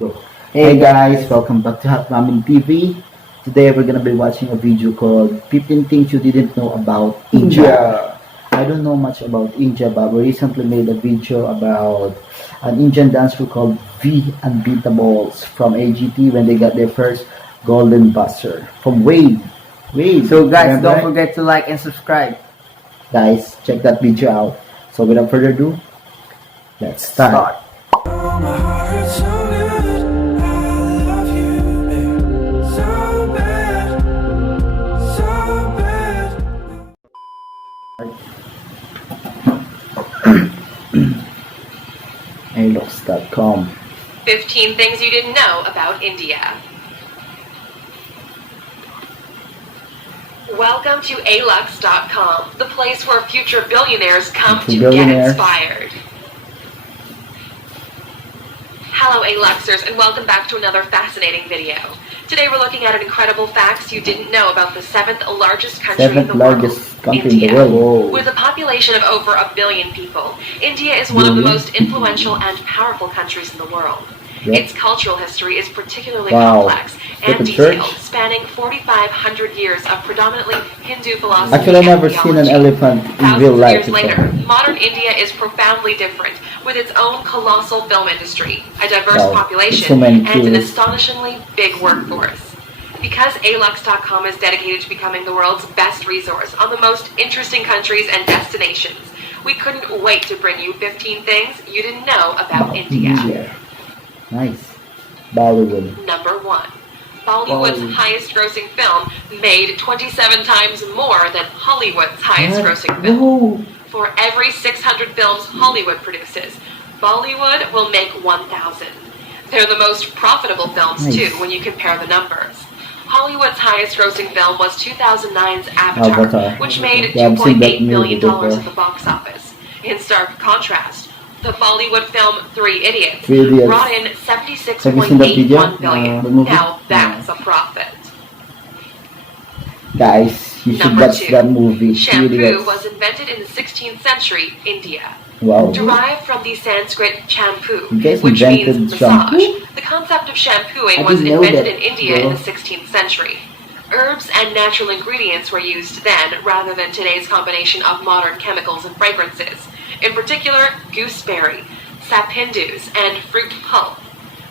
Hey guys, welcome back to Hot Ramen TV. Today we're gonna be watching a video called 15 Things You Didn't Know About India. I don't know much about India, but we recently made a video about an Indian dance group called V.Unbeatables from AGT when they got their first Golden Buzzer from Wade. So guys, remember don't that? forget to like and subscribe. Guys, check that video out. So without further ado, let's start. Alux.com. 15 things you didn't know about India. Welcome to Alux.com, the place where future billionaires come to get inspired. Hello Aluxers, and welcome back to another fascinating video. Today we're looking at an incredible facts you didn't know about the seventh largest country in the world, India. With a population of over 1 billion people, India is one of the most influential and powerful countries in the world. Its cultural history is particularly complex and detailed, spanning 4,500 years of predominantly Hindu philosophy. Actually, I've never seen an elephant in real life. Thousands of years later, modern India is profoundly different, with its own colossal film industry, a diverse population, and an astonishingly big workforce. Because Alux.com is dedicated to becoming the world's best resource on the most interesting countries and destinations, we couldn't wait to bring you 15 things you didn't know about India. Nice. Bollywood. Number 1. Bollywood's highest grossing film made 27 times more than Hollywood's highest grossing film. For every 600 films Hollywood produces, Bollywood will make 1,000. They're the most profitable films too when you compare the numbers. Hollywood's highest grossing film was 2009's Avatar, which made $2.8 billion at the box office. In stark contrast, the Bollywood film Three Idiots brought in $76.81 billion. Now that's a profit. Guys, you should watch that movie. Shampoo was invented in the 16th century, India. Derived from the Sanskrit champu, which means massage. The concept of shampooing was invented in India in the 16th century. Herbs and natural ingredients were used then, rather than today's combination of modern chemicals and fragrances. In particular, gooseberry, sapindus, and fruit pulp.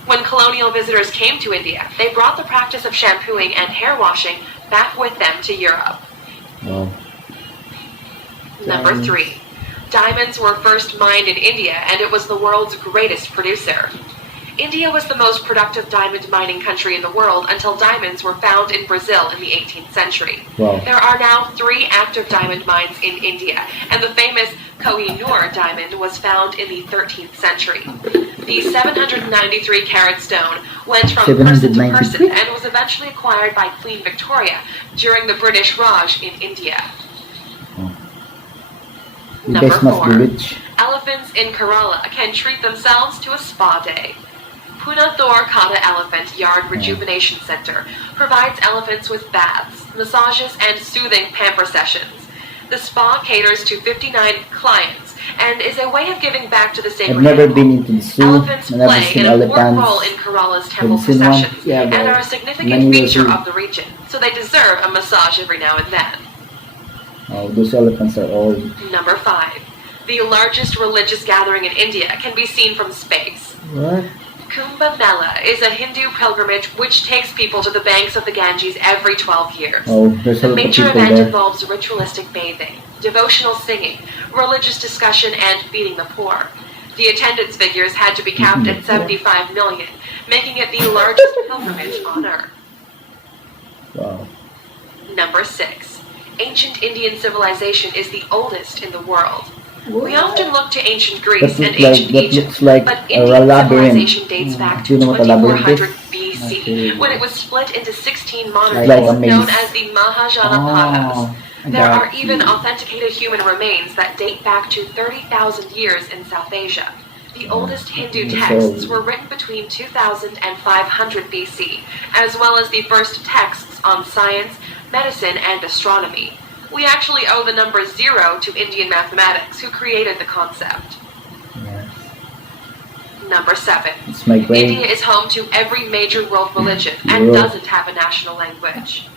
When colonial visitors came to India, they brought the practice of shampooing and hair washing back with them to Europe. Number 3. Diamonds were first mined in India, and it was the world's greatest producer. India was the most productive diamond mining country in the world until diamonds were found in Brazil in the 18th century. There are now 3 active diamond mines in India, and the famous Koh-i-Noor diamond was found in the 13th century. The 793-carat stone went from person to person and was eventually acquired by Queen Victoria during the British Raj in India. Number 4. Elephants in Kerala can treat themselves to a spa day. Punathur Kata Elephant Yard Rejuvenation Center provides elephants with baths, massages, and soothing pamper sessions. The spa caters to 59 clients and is a way of giving back to the sacred I've never been into the zoo. Elephants play an important role in Kerala's temple processions and are a significant feature of the region, so they deserve a massage every now and then. Those elephants are old. Number 5. The largest religious gathering in India can be seen from space. Kumbh Mela is a Hindu pilgrimage which takes people to the banks of the Ganges every 12 years. The major event involves ritualistic bathing, devotional singing, religious discussion, and feeding the poor. The attendance figures had to be capped at 75 million, making it the largest pilgrimage on Earth. Number 6. Ancient Indian civilization is the oldest in the world. We often look to ancient Greece and ancient Egypt, but Indian civilization dates back to 2400 BC, when it was split into 16 monarchies known as the Mahajanapadas. There are even authenticated human remains that date back to 30,000 years in South Asia. The oldest Hindu texts were written between 2000 and 500 BC, as well as the first texts on science, medicine, and astronomy. We actually owe the number 0 to Indian mathematics, who created the concept. Number 7. It's my brain. India is home to every major world religion and doesn't have a national language.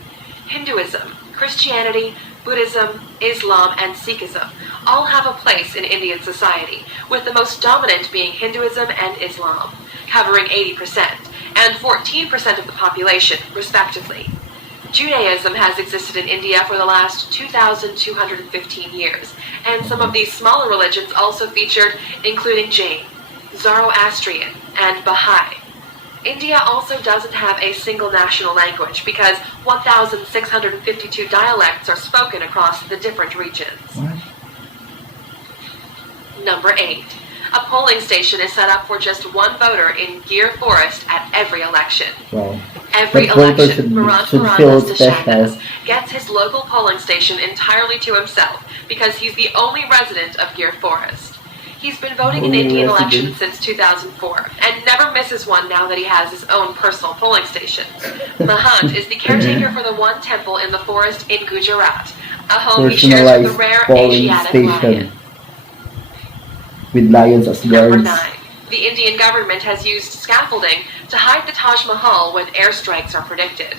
Hinduism, Christianity, Buddhism, Islam, and Sikhism all have a place in Indian society, with the most dominant being Hinduism and Islam, covering 80% and 14% of the population, respectively. Judaism has existed in India for the last 2,215 years, and some of these smaller religions also featured, including Jain, Zoroastrian, and Baha'i. India also doesn't have a single national language because 1,652 dialects are spoken across the different regions. What? Number 8. A polling station is set up for just one voter in Gir Forest at every election. Wow. Every That voter election, should feel Marantarandas special. gets his local polling station entirely to himself because he's the only resident of Gir Forest. He's been voting in Only Indian resident. elections since 2004 and never misses one now that he has his own personal polling station. Mahal is the caretaker for the one temple in the forest in Gujarat, a home he shares with the Personalized rare polling Asiatic lion. station with lions as Number guards. 9. The Indian government has used scaffolding to hide the Taj Mahal when airstrikes are predicted.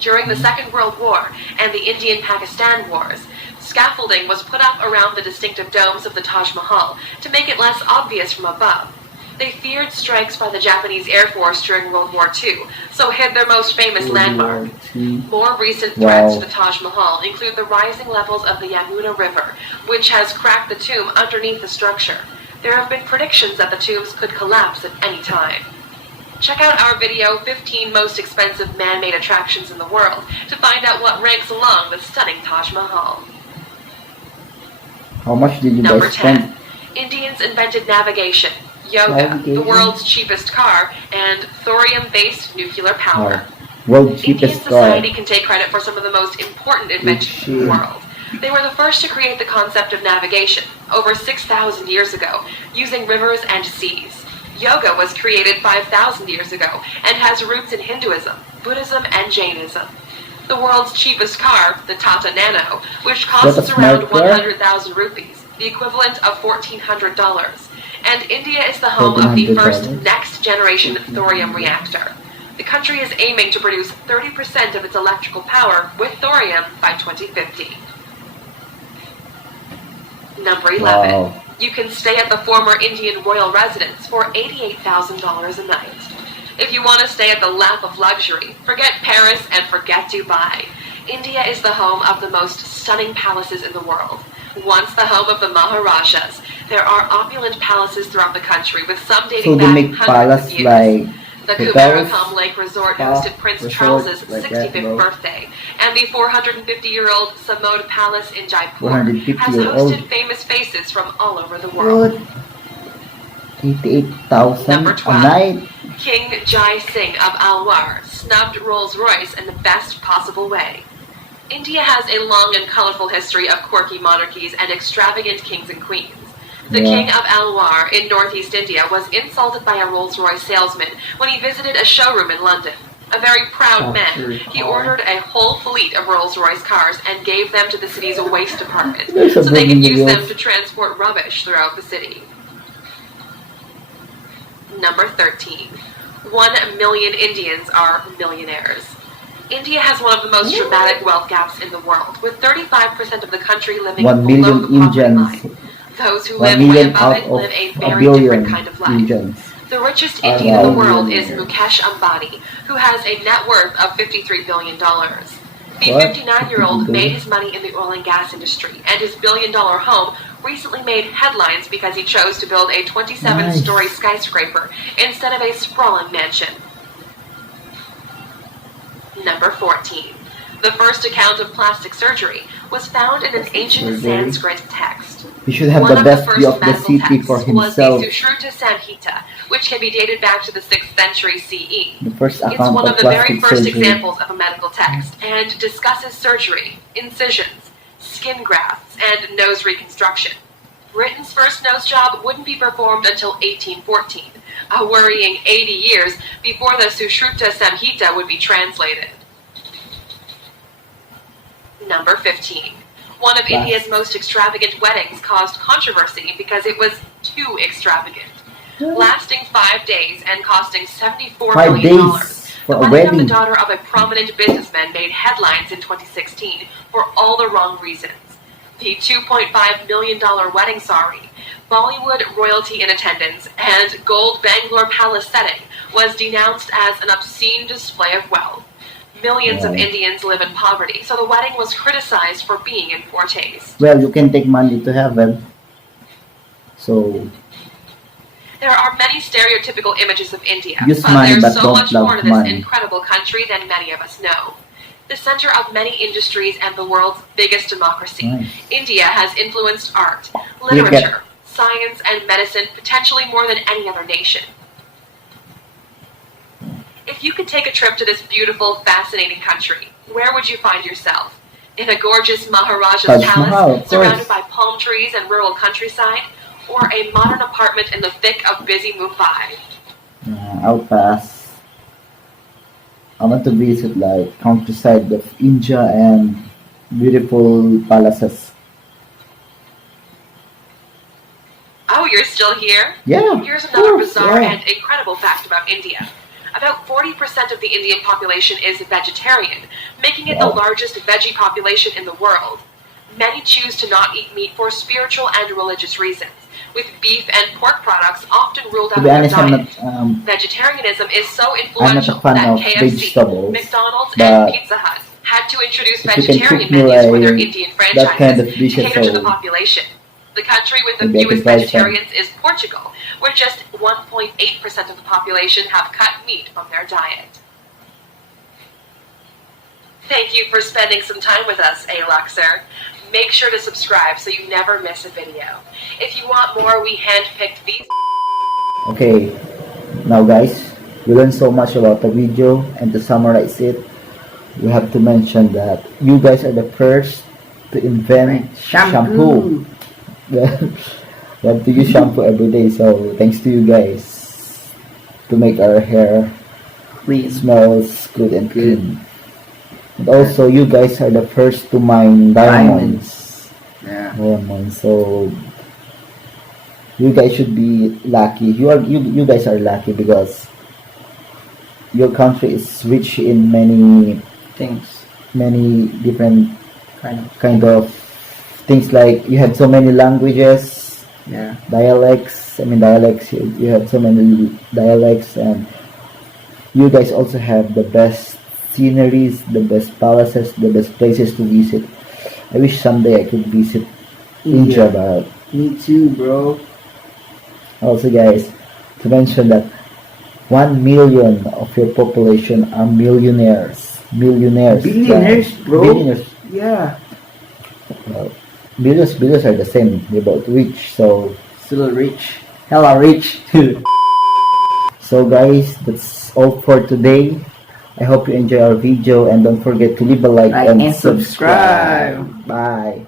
During the Second World War and the Indian-Pakistan Wars, scaffolding was put up around the distinctive domes of the Taj Mahal to make it less obvious from above. They feared strikes by the Japanese Air Force during World War II, so hid their most famous landmark. More recent threats to the Taj Mahal include the rising levels of the Yamuna River, which has cracked the tomb underneath the structure. There have been predictions that the tombs could collapse at any time. Check out our video, 15 Most Expensive Man-Made Attractions in the World, to find out what ranks along the stunning Taj Mahal. How much did you Number guys spend? 10. Indians invented navigation, yoga, the world's cheapest car, and thorium-based nuclear power. World Indian cheapest car. society can take credit for some of the most important inventions in the world. They were the first to create the concept of navigation, over 6,000 years ago, using rivers and seas. Yoga was created 5,000 years ago and has roots in Hinduism, Buddhism, and Jainism. The world's cheapest car, the Tata Nano, which costs around 100,000 rupees, the equivalent of $1,400. And India is the home of the first next-generation thorium reactor. The country is aiming to produce 30% of its electrical power with thorium by 2050. Number 11. Wow. You can stay at the former Indian royal residence for $88,000 a night. If you want to stay at the lap of luxury, forget Paris and forget Dubai. India is the home of the most stunning palaces in the world. Once the home of the Maharajas, there are opulent palaces throughout the country, with some dating So they back make hundreds of palace years. like The hotels, Kumarakam Lake Resort spa, hosted Prince resort, Charles's like that, 65th bro. birthday, and the 450-year-old Samod Palace in Jaipur 450 has year old. hosted famous faces from all over the world. What? 88,000 Number a 12. night? King Jai Singh of Alwar snubbed Rolls-Royce in the best possible way. India has a long and colorful history of quirky monarchies and extravagant kings and queens. The King of Alwar in northeast India was insulted by a Rolls-Royce salesman when he visited a showroom in London. A very proud man, he ordered a whole fleet of Rolls-Royce cars and gave them to the city's waste department so they could use them to transport rubbish throughout the city. Number 13. 1 million Indians are millionaires. India has one of the most dramatic wealth gaps in the world, with 35% of the country living 1 below million the poverty Indians. line. Those who 1 live way million above out it of live a a very different billion kind of life. Indians. The richest Are Indian in the all world is millionaires. Mukesh Ambani, who has a net worth of $53 billion. The What? 59-year-old made his money in the oil and gas industry, and his billion-dollar home recently made headlines because he chose to build a 27-story skyscraper instead of a sprawling mansion. Number 14. The first account of plastic surgery was found in an ancient Sanskrit text. He should have One the of best the view first of the medical city texts for was the himself. Sushruta Samhita, which can be dated back to the 6th century CE. The first It's account one of of the very plastic first surgery. examples of a medical text and discusses surgery, incisions, skin grafts, and nose reconstruction. Britain's first nose job wouldn't be performed until 1814, a worrying 80 years before the Sushruta Samhita would be translated. Number 15. One of India's most extravagant weddings caused controversy because it was too extravagant. lasting 5 days and costing $74 5 million. days for The a wedding of the wedding. daughter of a prominent businessman made headlines in 2016 for all the wrong reasons. The $2.5 million wedding sari, Bollywood royalty in attendance, and gold Bangalore palace setting was denounced as an obscene display of wealth. Millions of Indians live in poverty, so the wedding was criticized for being in poor taste. Well, you can take money to heaven. So, There are many stereotypical images of India, use but money, there's but so don't much more love to this money. incredible country than many of us know. The center of many industries and the world's biggest democracy, Nice. India has influenced art, literature, science, and medicine potentially more than any other nation. If you could take a trip to this beautiful, fascinating country, where would you find yourself? In a gorgeous Maharaja's Taj palace, Mahal, of surrounded course. by palm trees and rural countryside? Or a modern apartment in the thick of busy Mumbai? I'll pass. I want to visit like countryside of India and beautiful palaces. Oh, you're still here? Yeah, Here's of another course, bizarre yeah. and incredible fact about India. About 40% of the Indian population is vegetarian, making it the Wow. largest veggie population in the world. Many choose to not eat meat for spiritual and religious reasons, with beef and pork products often ruled To out of be their honest, I'm diet. not. Vegetarianism is so I'm not a influential fan that of KFC, vegetables, McDonald's, but and Pizza Hut had to introduce if you can vegetarian cook me menus for their like Indian that kind franchises of to dishes, cater to the so population. The country with the maybe I fewest can try some. vegetarians is Portugal, where just 1.8% of the population have cut meat from their diet. Thank you for spending some time with us, A-Luxer. Make sure to subscribe so you never miss a video. If you want more, we handpicked these. Okay, now guys, we learned so much about the video, and to summarize it, we have to mention that you guys are the first to invent shampoo. We have to use shampoo every day, so thanks to you guys to make our hair Clean. smells good and clean. And also, you guys are the first to mine diamonds. Yeah. Diamonds. So you guys should be lucky. You guys are lucky because your country is rich in Things. many different Kind of. kind of things, like you have so many languages, Yeah. dialects. You have so many dialects, and you guys also have the best sceneries, the best palaces, the best places to visit. I wish someday I could visit India, but Me too, bro. also guys, to mention that 1 million of your population are millionaires. Billionaires, Yeah. bro. Billionaires. Yeah. Well, billions are the same. They're both rich. So Still rich. Hella rich. So guys, that's all for today. I hope you enjoy our video, and don't forget to leave a like, Like and and subscribe. Bye.